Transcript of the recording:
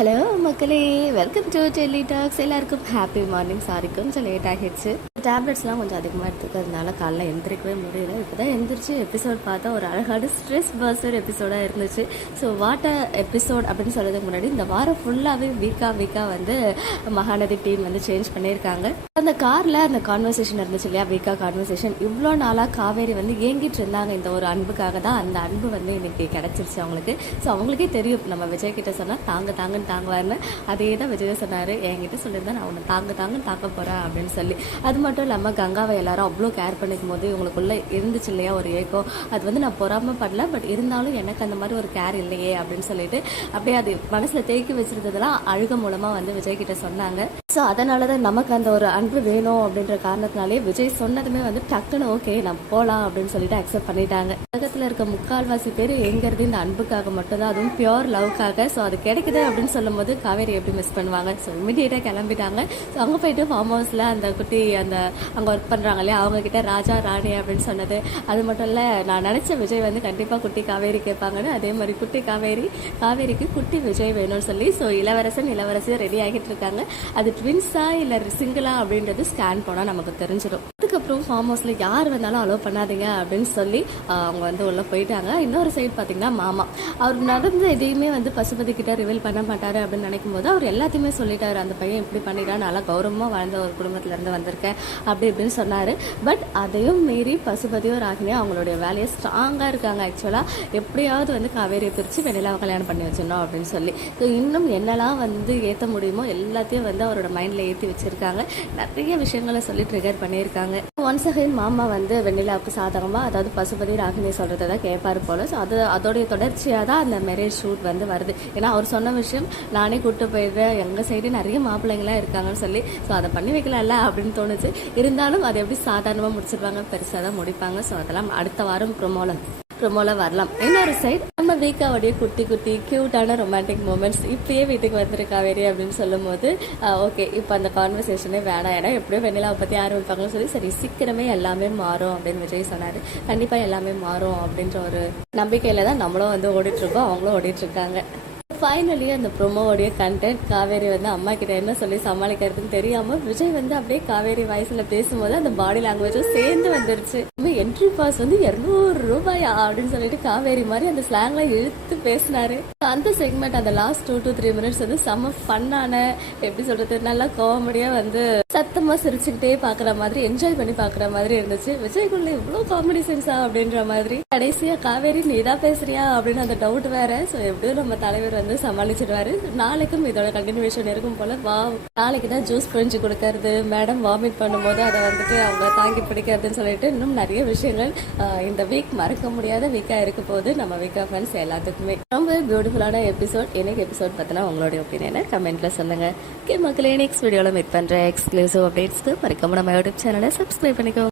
Hello மக்களே. Welcome to Delhi talks எல்லாருக்கும் happy morning சாரிக்கும் கொஞ்சம் லேட் ஆகிடுச்சு. டேப்லெட்ஸ்லாம் கொஞ்சம் அதிகமாக எடுத்துக்கிறதுனால காலைல எந்திரிக்கவே முடியல. இப்போ தான் எந்திரிச்சு எபிசோட் பார்த்தா ஒரு அழகான ஸ்ட்ரெஸ் பர்சர் எபிசோடாக இருந்துச்சு. ஸோ வாட்டர் எபிசோட் அப்படின்னு சொல்கிறதுக்கு முன்னாடி இந்த வாரம் ஃபுல்லாகவே வீக்காக வீக்காக வந்து மகாநதி டீம் வந்து சேஞ்ச் பண்ணியிருக்காங்க. அந்த காரில் அந்த கான்வர்சேஷன் இருந்துச்சு இல்லையா? வீக்காக கான்வர்சேஷன் இவ்வளோ நாளாக காவேரி வந்து ஏங்கிட்டு இருந்தாங்க. இந்த ஒரு அன்புக்காக தான் அந்த அன்பு வந்து இன்னைக்கு கிடச்சிருச்சு அவங்களுக்கு. ஸோ அவங்களுக்கே தெரியும். நம்ம விஜய் கிட்ட சொன்னால் தாங்க தாங்கன்னு தாங்குவார்னு அதே தான் விஜய் சொன்னார். என்கிட்ட சொல்லியிருந்தா நான் உன்னை தாங்க தாங்க தாக்க போகிறேன் அப்படின்னு சொல்லி. அது மட்டும் இல்லாமல் கங்காவை எல்லாரும் அவ்வளோ கேர் பண்ணிக்கும் போது இவங்களுக்குள்ளே இருந்துச்சு இல்லையா ஒரு ஏக்கம். அது வந்து நான் பொறாம படல பட் இருந்தாலும் எனக்கு அந்த மாதிரி ஒரு கேர் இல்லையே அப்படின்னு சொல்லிட்டு அப்படியே அது மனசில் தேக்கி வச்சிருந்ததெல்லாம் அழுக மூலமாக வந்து விஜய் கிட்ட சொன்னாங்க. ஸோ அதனால தான் நமக்கு அந்த ஒரு அன்பு வேணும் அப்படின்ற காரணத்தினாலே விஜய் சொன்னதுமே வந்து டக்குன்னு ஓகே நம்ம போகலாம் அப்படின்னு சொல்லிட்டு அக்செப்ட் பண்ணிட்டாங்க. உலகத்தில் இருக்க முக்கால்வாசி பேர் எங்கிறது இந்த அன்புக்காக மட்டும்தான் அதுவும் பியோர் லவ்க்காக ஸோ அது கிடைக்குது அப்படின்னு சொல்லும்போது காவேரி எப்படி மிஸ் பண்ணுவாங்க? ஸோ இமீடியட்டாக கிளம்பிட்டாங்க. ஸோ அங்கே போயிட்டு ஃபார்ம் ஹவுஸில் அந்த குட்டி அந்த அங்கே ஒர்க் பண்ணுறாங்க இல்லையா? அவங்க கிட்ட ராஜா ராணி அப்படின்னு சொன்னது. அது மட்டும் இல்லை நான் நினச்ச விஜய் வந்து கண்டிப்பாக குட்டி காவேரி கேட்பாங்கன்னு. அதே மாதிரி குட்டி காவேரி காவேரிக்கு குட்டி விஜய் வேணும்னு சொல்லி ஸோ இளவரசன் இளவரசி ரெடி ஆகிட்டு இருக்காங்க. அது ட்வின்ஸா இல்லை சிங்கிளா அப்படின்றது ஸ்கேன் போனால் நமக்கு தெரிஞ்சிடும். அதுக்கப்புறம் ஃபார்ம் ஹவுஸில் யார் வந்தாலும் அலோவ் பண்ணாதீங்க அப்படின்னு சொல்லி அவங்க வந்து உள்ளே போயிட்டாங்க. இன்னொரு சைடு பார்த்தீங்கன்னா மாமா. அவர் நடந்த எதையுமே வந்து பசுபதி கிட்ட ரிவீல் பண்ண மாட்டார் அப்படின்னு நினைக்கும் போது அவர் எல்லாத்தையுமே சொல்லிட்டார். அந்த பையன் இப்படி பண்ணிட்டான் நல்லா கௌரவமாக வாழ்ந்த ஒரு குடும்பத்துலேருந்து வந்திருக்கேன். அப்படி இப்படின்னு சொன்னார். பட் அதையும் மீறி பசுபதியும் ராகினியும் அவங்களுடைய வேலையை ஸ்ட்ராங்காக இருக்காங்க. ஆக்சுவலாக எப்படியாவது வந்து காவேரியை பிரித்து வெண்ணிலாவை கல்யாணம் பண்ணி வச்சிடணும் அப்படின்னு சொல்லி. ஸோ இன்னும் என்னெல்லாம் வந்து ஏற்ற முடியுமோ எல்லாத்தையும் வந்து அவரோட மைண்டில் ஏற்றி வச்சிருக்காங்க. நிறைய விஷயங்களை சொல்லி ட்ரிகர் பண்ணியிருக்காங்க. ஒன்ஸ் அகைன் மாமா வந்து வெண்ணிலாவுக்கு சாதகமாக அதாவது பசுபதி ராகினி சொல்கிறத தான் கேட்பார் போல. ஸோ அது அதோடைய தொடர்ச்சியாக தான் அந்த மேரேஜ் ஷூட் வந்து வருது. ஏன்னா அவர் சொன்ன விஷயம் நானே கூப்பிட்டு போயிடுறேன் எங்கள் சைடு நிறைய மாப்பிள்ளைங்களாம் இருக்காங்கன்னு சொல்லி ஸோ அதை பண்ணி வைக்கலாம்ல அப்படின்னு தோணுச்சு. இருந்தாலும் அதை எப்படி சாதாரணமாக முடிச்சிருப்பாங்க பெருசாக தான் முடிப்பாங்க. ஸோ அதெல்லாம் அடுத்த வாரம் ப்ரொமோல ப்ரொமோல வரலாம். இன்னொரு சைடு நம்ம வீக்காவுடைய குட்டி குட்டி க்யூட்டான ரொமான்டிக் மூமெண்ட்ஸ் இப்பயே வீட்டுக்கு வந்துரு காவேரி அப்படின்னு சொல்லும்போது ஓகே இப்போ அந்த கான்வர்சேஷனே வேணாம். ஏன்னா எப்படியும் வெண்ணிலாவை பற்றி ஆரம்பிப்பாங்கன்னு சொல்லி சரி சீக்கிரமே எல்லாமே மாறும் அப்படின்னு விஜய் சொன்னார். கண்டிப்பாக எல்லாமே மாறும் அப்படின்ற ஒரு நம்பிக்கையில் தான் நம்மளும் வந்து ஓடிட்டுருக்கோம் அவங்களும் ஓடிட்டுருக்காங்க ஃபைனலி அந்த ப்ரொமோவோடைய கண்டென்ட் காவேரி வந்து அம்மா கிட்ட என்ன சொல்லி சமாளிக்கிறதுன்னு தெரியாம விஜய் வந்து அப்படியே காவேரி வாய்ஸ்ல பேசும்போது அந்த பாடி லாங்குவேஜும் சேர்ந்து வந்துருச்சு. என்ட்ரி பாஸ் வந்து இருநூறு ரூபாயா அப்படின்னு சொல்லிட்டு காவேரி மாதிரி அந்த ஸ்லாங்ல இழுத்து பேசினாரு. அந்த செக்மெண்ட் அந்த last two two three minutes வந்து செம்ம ஃபன்னான எப்படி சொல்றது நல்லா காமெடியா வந்து சத்தமாக சிரிச்சுக்கிட்டே பார்க்குற மாதிரி என்ஜாய் பண்ணி பார்க்குற மாதிரி இருந்துச்சு. விஜய்க்குள்ள இவ்வளோ காமெடி சென்ஸா அப்படின்ற மாதிரி. கடைசியாக காவேரி நீ தான் பேசுறியா? அப்படின்னு அந்த டவுட் வேற. ஸோ எப்படியும் நம்ம தலைவர் வந்து சமாளிச்சிடுவாரு. நாளைக்கும் இதோட கண்டினியூஷன் இருக்கும் போல. வா நாளைக்கு தான் ஜூஸ் பிரிஞ்சு கொடுக்கறது. மேடம் வாமிட் பண்ணும்போது அதை வந்துட்டு அவங்க தாங்கி பிடிக்கிறதுன்னு சொல்லிட்டு இன்னும் நிறைய விஷயங்கள் இந்த வீக் மறக்க முடியாத வீக்காக இருக்க போது நம்ம வீக்கா ஃப்ரெண்ட்ஸ் எல்லாத்துக்குமே. ரொம்ப பியூட்டிஃபுல்லான எபிசோட் இன்னைக்கு எபிசோட் பத்தின உங்களுடைய ஒப்பீனியனை கமெண்ட்ல சொல்லுங்க. ஓகே மக்களே நெக்ஸ்ட் வீடியோவில் மீட் பண்ணுறேன் எக்ஸ்க்ளூசிவ் அப்டேட்ஸ்க்கு மறக்காம நம்ம யூடியூப் சேனலை சப்ஸ்கிரைப் பண்ணிக்கோ